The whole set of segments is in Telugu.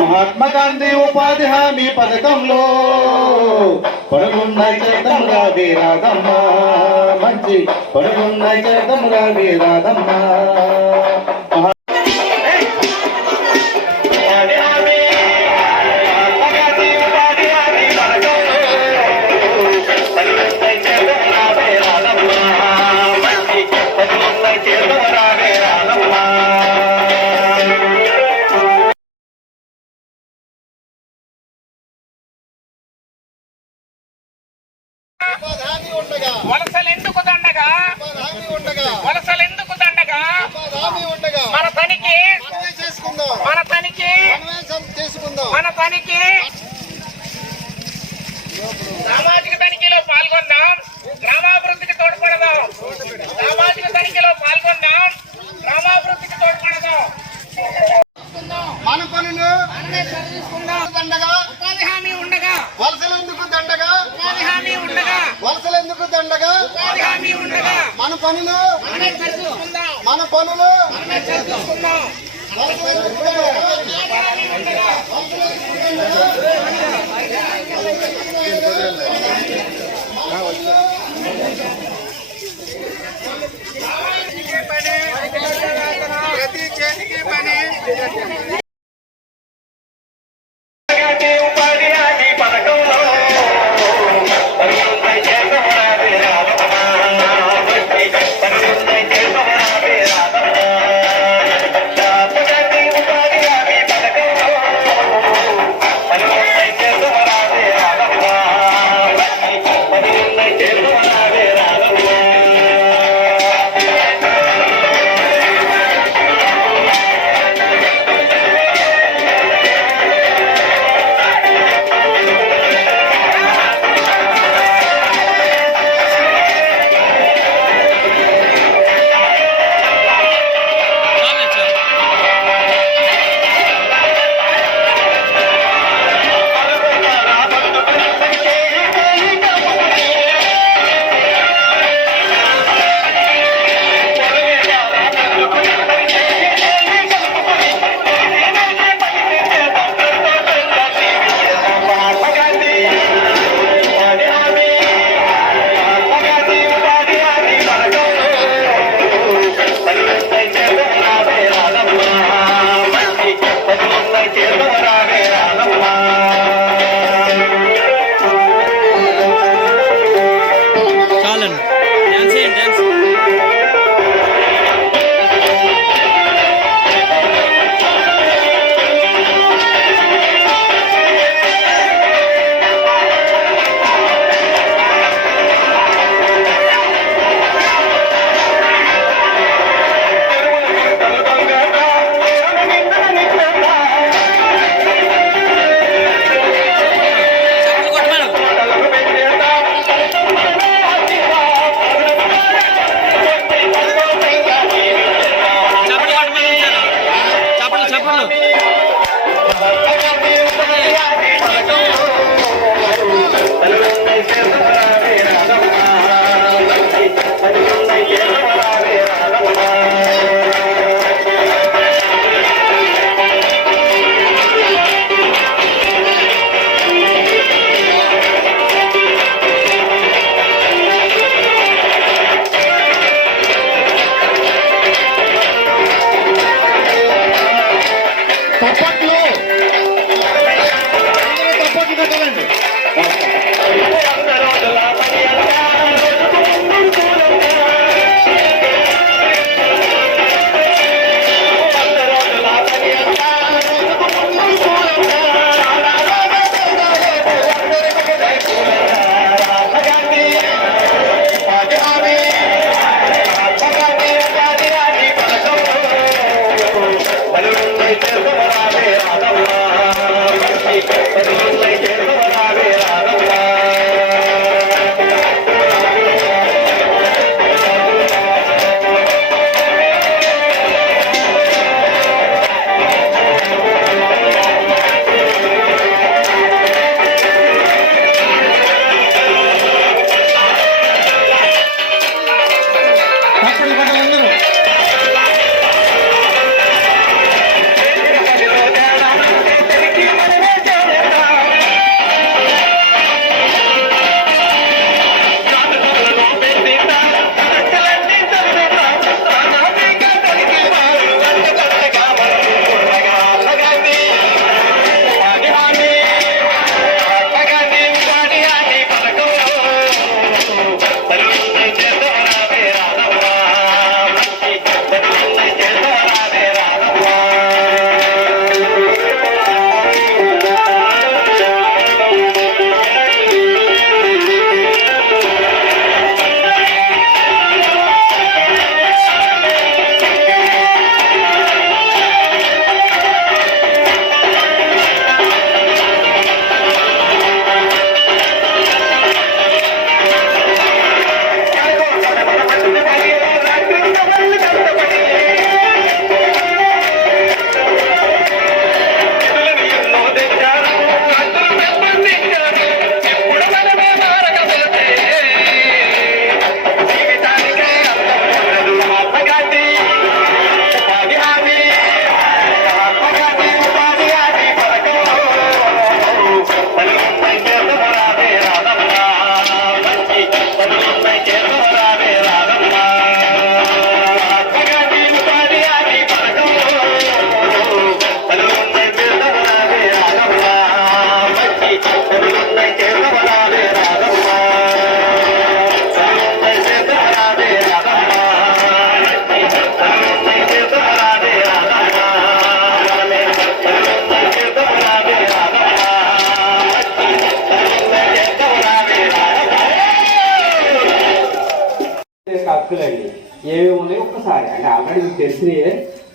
మహాత్మా గాంధీ ఉపాధి హామీ పథకంలో పరుగున్నాయి చేద్దాం రావే రాధమ్మ, మంచి పరుగున్నాయి చేద్దాం రావే రాధమ్మ. వలసలెందుకు దండగా, వలసలెందుకు దండగా, మన పనికి మన పనికి మన పనికి సామాజిక తనిఖీలో పాల్గొందాం, గ్రామాభివృద్ధికి తోడ్పడదాం. సామాజిక తనిఖీలో పాల్గొందాం, గ్రామాభివృద్ధికి తోడ్పడదాం. మన పనులు దండగా, ఉపాధి హామీ ఉండగా, వలసలెందుకు దండగా, ఉపాధి హామీ ఉండగా, వలసలెందుకు దండగా, ఉపాధి హామీ ఉండగా, మన పనులు మనమే చర్చించుకుందాం, మన పనులు మనమే చర్చించుకుందాం. వలసలెందుకు దండగా, ప్రతి చేతికి పని. ఏమేమి ఉన్నాయో ఒక్కసారి అంటే ఆల్రెడీ మీకు తెలిసినయే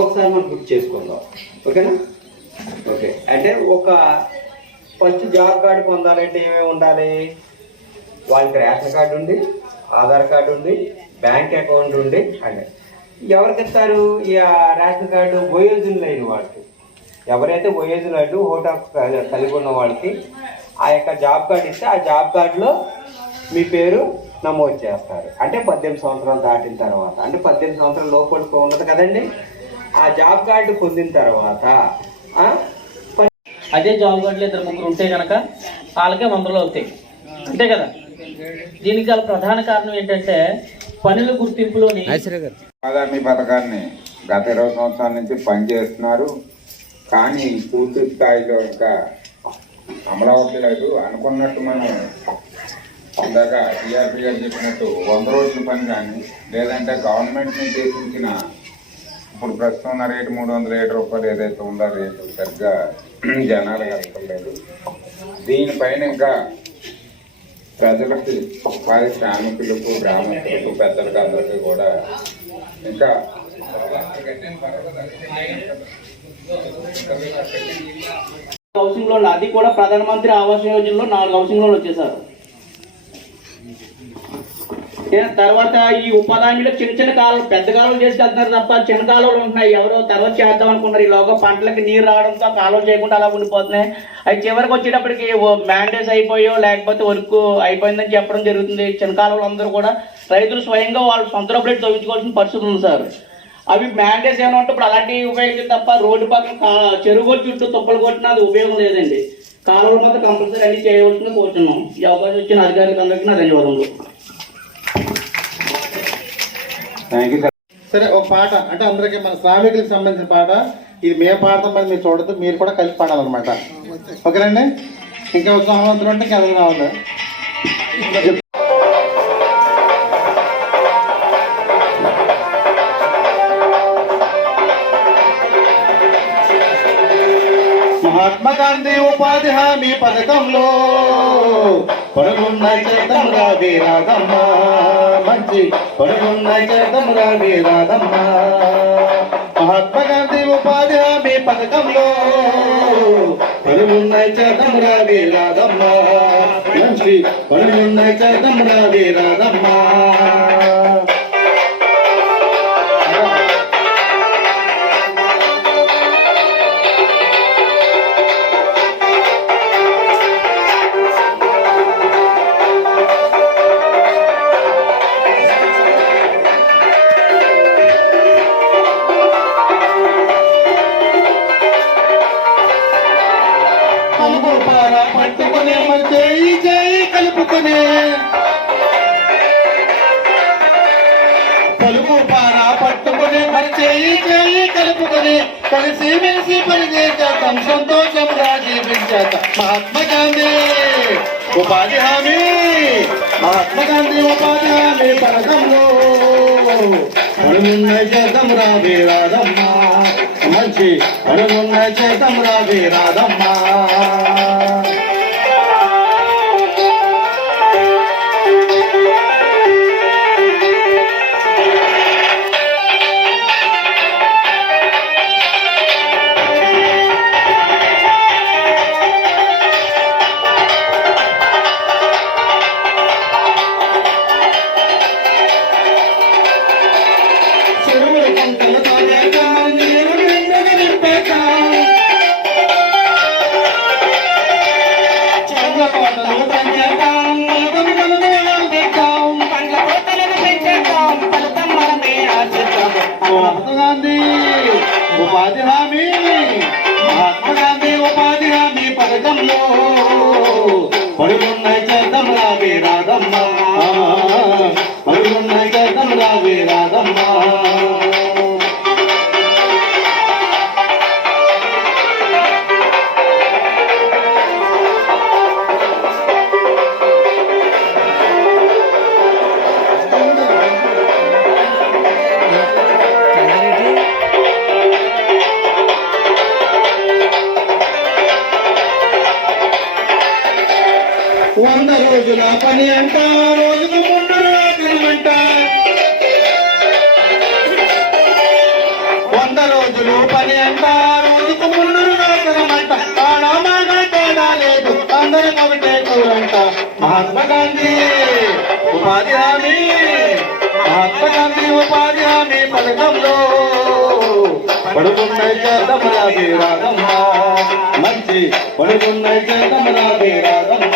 ఒకసారి మనం గుర్తు చేసుకుందాం. ఓకేనా? ఓకే. అంటే ఒక ఫస్ట్ జాబ్ కార్డు పొందాలంటే ఏమేమి ఉండాలి? వాళ్ళకి రేషన్ కార్డు ఉంది, ఆధార్ కార్డు ఉంది, బ్యాంక్ అకౌంట్ ఉంది. అంటే ఎవరికి ఇస్తారు ఈ రేషన్ కార్డు? వయోజనులు అయిన వాళ్ళకి. ఎవరైతే వయోజనులు ఓటు కలిగి ఉన్న వాళ్ళకి ఆ యొక్క జాబ్ కార్డు ఇస్తే ఆ జాబ్ కార్డులో మీ పేరు నమోదు చేస్తారు. అంటే 18 సంవత్సరాలు దాటిన తర్వాత, అంటే 18 సంవత్సరాల లోపల ఉన్నది కదండి. ఆ జాబ్ కార్డు పొందిన తర్వాత అదే జాబ్ కార్డులు 2-3 ఉంటే కనుక వాళ్ళకే 100 అవుతాయి, అంతే కదా. దీనికి గల ప్రధాన కారణం ఏంటంటే పనుల గుర్తింపులోని ఆదామి పథకాన్ని గత 20 సంవత్సరాల నుంచి పనిచేస్తున్నారు. కానీ పూర్తి స్థాయిలో ఇంకా అమలు అవ్వట్లేదు. అనుకున్నట్టు మనం ఇందాక టీఆర్పీ గారు చెప్పినట్టు 100 రోజుల పని కానీ, లేదంటే గవర్నమెంట్ నుంచి ఇచ్చిన ఇప్పుడు ప్రస్తుతం ఉన్న రేటు 307 రూపాయలు ఏదైతే ఉందో రేటు సరిగ్గా జనాలు కలగలేదు. దీనిపైన ఇంకా ప్రజలకి, శ్రామికులకు, గ్రామస్తులకు, పెద్దలకు అందరికీ కూడా ఇంకా హౌసింగ్ లోన్, అది కూడా ప్రధానమంత్రి ఆవాస్ యోజనలో 4 హౌసింగ్ లోన్లు వచ్చేసారు. తర్వాత ఈ ఉపాధి హామీలో చిన్న కాలువలు, పెద్ద కాలువలు చేసి వెళ్తున్నారు తప్ప చిన్న కాలువలు ఉంటున్నాయి. ఎవరో తర్వాత చేద్దాం అనుకున్నారు. ఈలోగా పంటలకి నీరు రావడంతో కాలువలు చేయకుండా అలా ఉండిపోతున్నాయి. అవి చివరికి వచ్చేటప్పటికి మ్యాండేజ్ అయిపోయో లేకపోతే వర్క్ అయిపోయిందని చెప్పడం జరుగుతుంది. చిన్న కాలువలు అందరూ కూడా రైతులు స్వయంగా వాళ్ళు సొంత డబ్బులు తవ్వించుకోవాల్సిన పరిస్థితి ఉంది సార్. అవి మ్యాండేజ్ ఏమైనా ఉంటే ఇప్పుడు అలాంటివి ఉపయోగించి తప్ప రోడ్డు పక్కన చెరువు చుట్టూ తుప్పలు కొట్టినా అది ఉపయోగం లేదండి. కాలువలు మాత్రం కంపల్సరీ అన్ని చేయవలసింది కోరుతున్నాం. ఈ అవకాశం వచ్చిన అధికారులకు అందరికీ నా ధన్యవాదములు. సరే, ఒక పాట అంటే అందరికీ మన శ్రామికులకు సంబంధించిన పాట. ఇది మేము పాడతాం, మరి మీరు చూడద్దు, మీరు కూడా కలిసి పాడాలన్నమాట. ఓకేనండి? ఇంకా సహవంతులు ఉంటే ఇంకా కావాలి. మహాత్మా గాంధీ ఉపాధి హామీ పథకంలో పరుగున్నాయి చేద్దాం రావే రాదమ్మ, మంచి పరుగున్నాయి చేద్దాం రావే రాదమ్మ. మహాత్మా గాంధీ ఉపాధి హామీ పథకంలో పరుగున్నాయి చేద్దాం రావే రాదమ్మ, మంచి పరుగున్నాయి చేద్దాం రావే రాదమ్మ. పట్టుకునే మరి చేయి చేయి కలుపుకునే, పలుకు పారా పట్టుకునే మరి చేయి చేయి కలుపుకునే, కలిసి మెలిసి పనిచేద్దాం, సంతోషంగా జీవించేద్దాం. మహాత్మా గాంధీ ఉపాధి హామీ, మహాత్మా గాంధీ ఉపాధి హామీ పథకంలో పరుగున్న చేద్దాం రావే రాదమ్మ, మంచి పరుగున్న చేద్దాం రావే రాదమ్మ. ఉపాధి హామీ, మహాత్మా గాంధీ ఉపాధి హామీ పథకంలో పరుగున్నాయి చేద్దాం రావే రాదమ్మ, పరుగున్నాయి చేద్దాం రావే రాదమ్మ. వంద రోజుల పని అంట, రోజుకు 3 రోజులు అంట, రోజులు పని అంట రోజుకు 300 వేతనమంట ఆడమాగ తేడా లేదు అందరికి ఒకటే కూరంట మహాత్మా గాంధీ ఉపాధి హామీ మహాత్మా గాంధీ ఉపాధి హామీ పథకంలో పడుకున్న చేతమరాది రాగమ్మ మంచి పడుకున్న చేతమరాది రాగమ్మ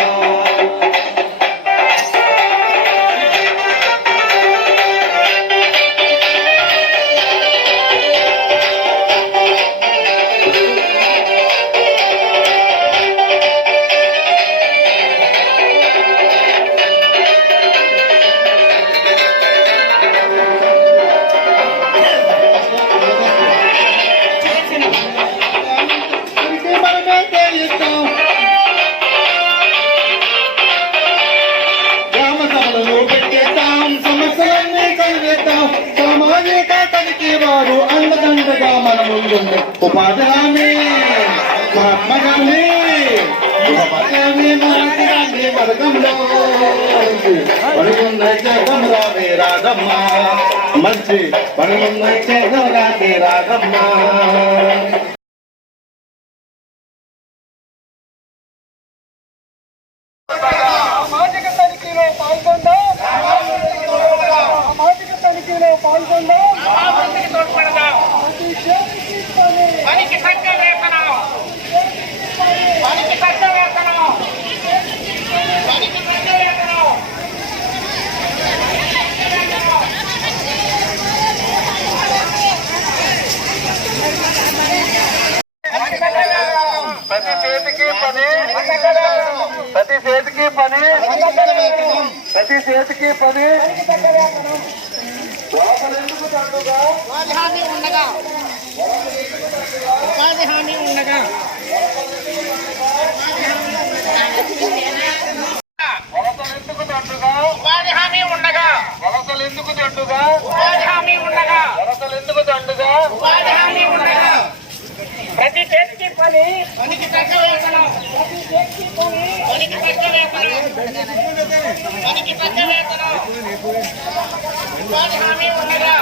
ఉపాధి హామీ మహాత్మా గాంధీ ఉపాధి హామీ మహాత్మా గాంధీ పథకంలో పడుకున్న చేతం రావే రాగమ్మ మంచి పడుకున్న చేతం రావే రాగమ్మ సామాజిక తనిఖీలో పాల్గొందాం సామాజిక తనిఖీలో పాల్గొందాం అభివృద్ధికి తోడ్పడదాం. ప్రతి చేతికి పని పనికి తగ్గ వేతనం, పనికి తగ్గ వేతనం, పనికి తగ్గ వేతనం. ప్రతి చేతికి పని ప్రతి చేతికి పని ప్రతి చేతికి పని లోపలెందుకు తండ్రుగా ఉపాధి హామీ ఉండగా ఉపాధి హామీ ఉండగా వలసలెందుకు తండ్రుగా ఉపాధి హామీ ఉండగా వలసలెందుకు తండ్రుగా ఉపాధి హామీ ఉండగా వలసలెందుకు తండ్రుగా ఉపాధి హామీ ఉండగా ప్రతి చేతికి పని, పనికి తగ్గ వేతనం, ప్రతి చేతికి పని, పనికి తగ్గ వేతనం, పనికి తగ్గ వేతనం. ఉపాధి హామీ ఉండగా